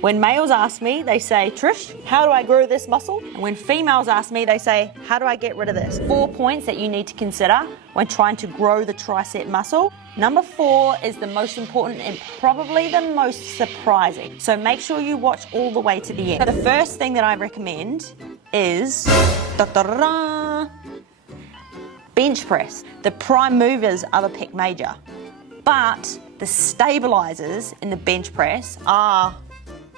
When males ask me, they say, Trish, how do I grow this muscle? And when females ask me, they say, how do I get rid of this? 4 points that you need to consider when trying to grow the tricep muscle. Number 4 is the most important and probably the most surprising. So make sure you watch all the way to the end. So the first thing that I recommend is bench press. The prime movers are the pec major, but the stabilizers in the bench press are,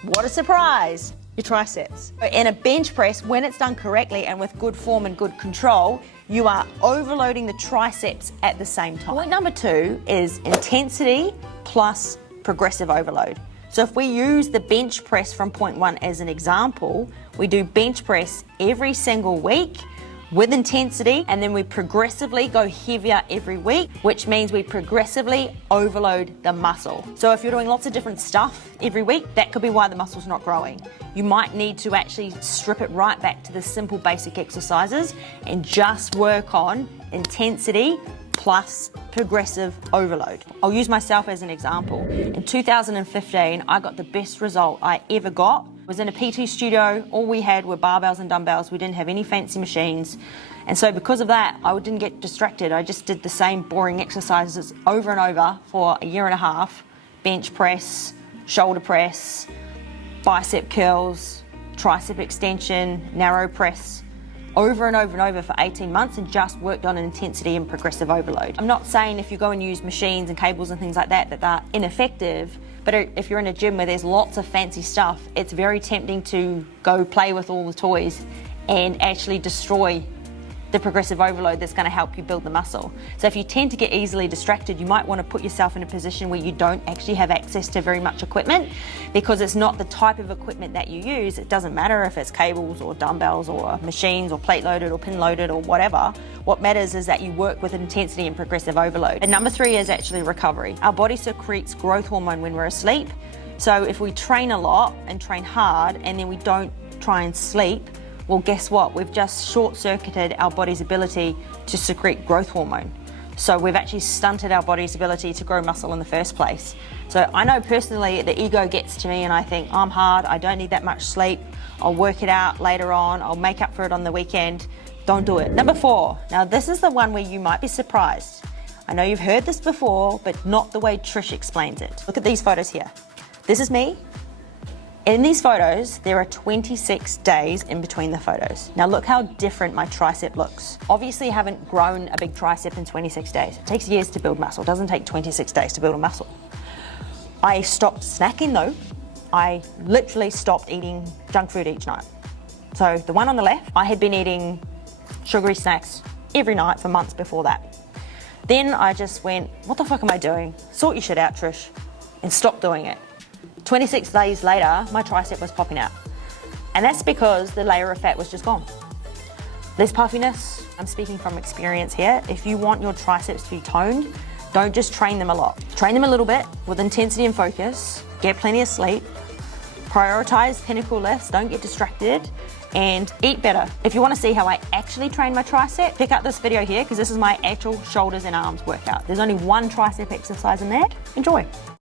what a surprise, your triceps. In a bench press, when it's done correctly and with good form and good control, you are overloading the triceps at the same time. Point number 2 is intensity plus progressive overload. So if we use the bench press from point 1 as an example, we do bench press every single week with intensity, and then we progressively go heavier every week, which means we progressively overload the muscle. So if you're doing lots of different stuff every week, that could be why the muscle's not growing. You might need to actually strip it right back to the simple basic exercises and just work on intensity plus progressive overload. I'll use myself as an example. In 2015, I got the best result I ever got. I was in a PT studio. All we had were barbells and dumbbells. We didn't have any fancy machines. And so because of that, I didn't get distracted. I just did the same boring exercises over and over for a year and a half. Bench press, shoulder press, bicep curls, tricep extension, narrow press, over and over and over for 18 months, and just worked on intensity and progressive overload. I'm not saying if you go and use machines and cables and things like that, that they're ineffective, but if you're in a gym where there's lots of fancy stuff, it's very tempting to go play with all the toys and actually destroy the progressive overload that's going to help you build the muscle. So if you tend to get easily distracted, you might want to put yourself in a position where you don't actually have access to very much equipment, because it's not the type of equipment that you use. It doesn't matter if it's cables or dumbbells or machines or plate loaded or pin loaded or whatever. What matters is that you work with intensity and progressive overload. And number 3 is actually recovery. Our body secretes growth hormone when we're asleep. So if we train a lot and train hard and then we don't try and sleep, well, guess what? We've just short-circuited our body's ability to secrete growth hormone. So we've actually stunted our body's ability to grow muscle in the first place. So I know personally the ego gets to me and I think, I'm hard, I don't need that much sleep, I'll work it out later on, I'll make up for it on the weekend. Don't do it. Number 4, now this is the one where you might be surprised. I know you've heard this before, but not the way Trish explains it. Look at these photos here. This is me. In these photos, there are 26 days in between the photos. Now look how different my tricep looks. Obviously I haven't grown a big tricep in 26 days. It takes years to build muscle. It doesn't take 26 days to build a muscle. I stopped snacking though. I literally stopped eating junk food each night. So the one on the left, I had been eating sugary snacks every night for months before that. Then I just went, what the fuck am I doing? Sort your shit out, Trish, and stopped doing it. 26 days later, my tricep was popping out. And that's because the layer of fat was just gone. Less puffiness. I'm speaking from experience here. If you want your triceps to be toned, don't just train them a lot. Train them a little bit with intensity and focus. Get plenty of sleep. Prioritize pinnacle lifts. Don't get distracted. And eat better. If you want to see how I actually train my tricep, check out this video here, because this is my actual shoulders and arms workout. There's only one tricep exercise in there. Enjoy.